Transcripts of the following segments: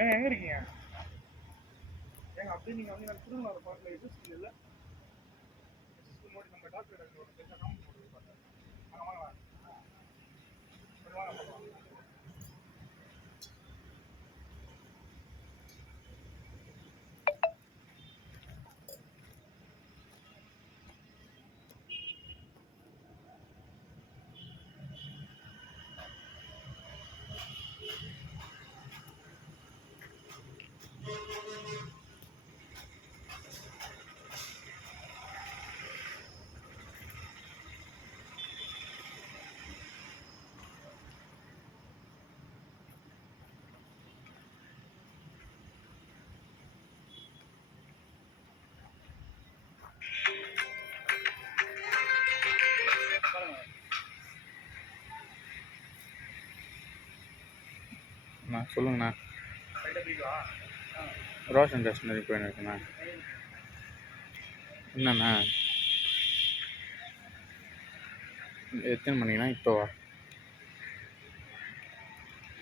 ஏங்க எங்க இருக்கீங்க? ஏங்க அப்படியே நீங்க வந்து எனக்கு திரும்ப பார்க்கல எஸ்எஸ்டி இல்ல எஸ்எஸ்டி மோடி நம்ம டாக்டர் ஒரு பெரிய காமெடி போட்டு பாருங்க. வாங்க வாங்க வாங்க வாங்க. அண்ணா சொல்லுங்கண்ணா. ரோஷன் ஸ்டேஷனரி போயிருக்குண்ணா. என்னண்ணா எத்தனை மணிண்ணா? இப்போவா?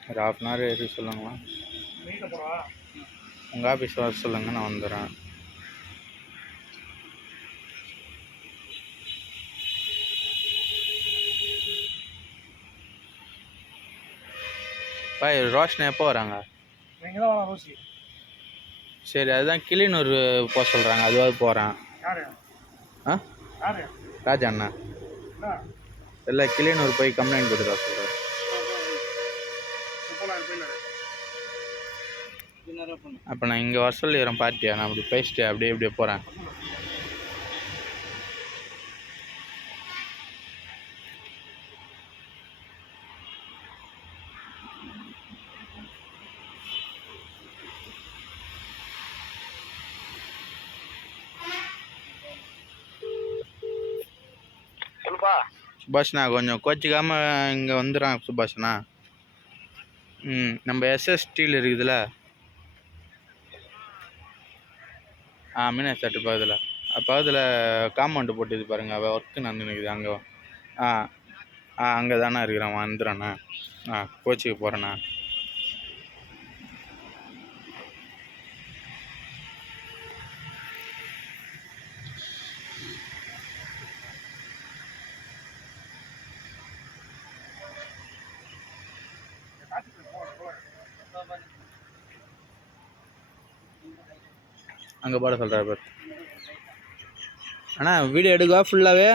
ஒரு ½ இருக்கு சொல்லுங்களா? உங்கள் ஆஃபீஸ் வர சொல்லுங்கள், நான் வந்துடுறேன். பாய் ரோஷன் எப்போ வராங்க? சரி, அதுதான் கிளிநூர் போக சொல்கிறாங்க, அதுவாது போகிறேன். ஆ ராஜா அண்ணா இல்லை, கிளிநூர் போய் கம்ப்ளைண்ட் கொடுத்துட்டு வர சொல்கிறேன். அப்போ நான் இங்கே வர சொல்லிடுறேன் பார்ட்டியா, நான் அப்படி பேசிட்டு அப்படியே போகிறேன். சுபாஷ்ண்ணா கொஞ்சம் கோச்சிக்காமல் இங்கே வந்துடுறான் சுபாஷ்ண்ணா. நம்ம எஸ்எஸ்டியில் இருக்குதுல்ல, மீனாட்சி தேட்டர் பக்கத்தில் காம்பவுண்டு போட்டுது பாருங்கள், ஒர்க்கு நடந்துனுக்குது அங்கே. அங்கே தானே இருக்கிறேன், வந்துடுறேண்ணா. கோச்சிக்கு போகிறேண்ணா. அங்கே போட சொல்கிறார் பேர். அண்ணா வீடியோ எடுக்கவா ஃபுல்லாகவே?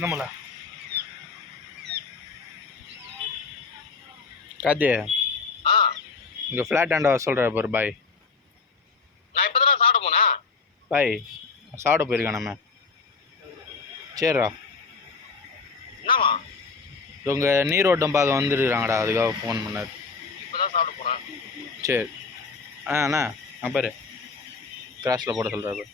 என்னமல்ல காத்தி இங்கே ஃப்ளாட் ஆண்டா சொல்கிற பாரு பாய். நான் இப்போ தான் சாப்பிட போனேன் பாய், சாப்பிட போயிருக்கேன் நம்ம. சரிடா, என்னவா உங்கள் நீரோட்டம் பார்க்க வந்துருக்குறாங்கடா, அதுக்காக ஃபோன் பண்ணார். இப்போ தான் சாப்பிட போகிறேன். சரி அண்ணா பாரு கிராஸில் போட சொல்கிறாரு.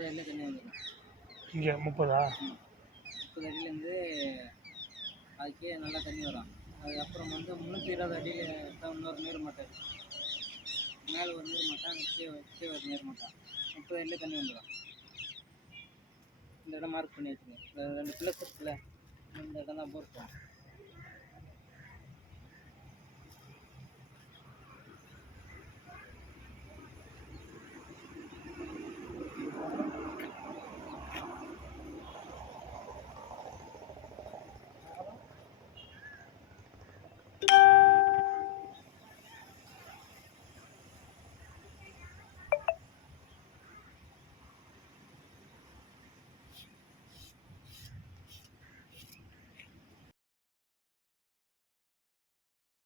30 அடியில் தண்ணி வந்துடும். இங்கே 30ஆ? 30 அடியிலேருந்து அதுக்கே நல்லா தண்ணி வரும். அதுக்கப்புறம் வந்து 320 அடியில் தான் இன்னொரு நீர் மட்டம், மேலே ஒரு நீர் மட்டம், கீழே ஒரு நீர் மட்டம். 30 அடியில் தண்ணி வந்துடும். இந்த இடம் மார்க் பண்ணி வச்சுருங்க. இந்த 2 பிளஸ் இருக்குல்ல, இந்த இடம் தான் போர் போகும்.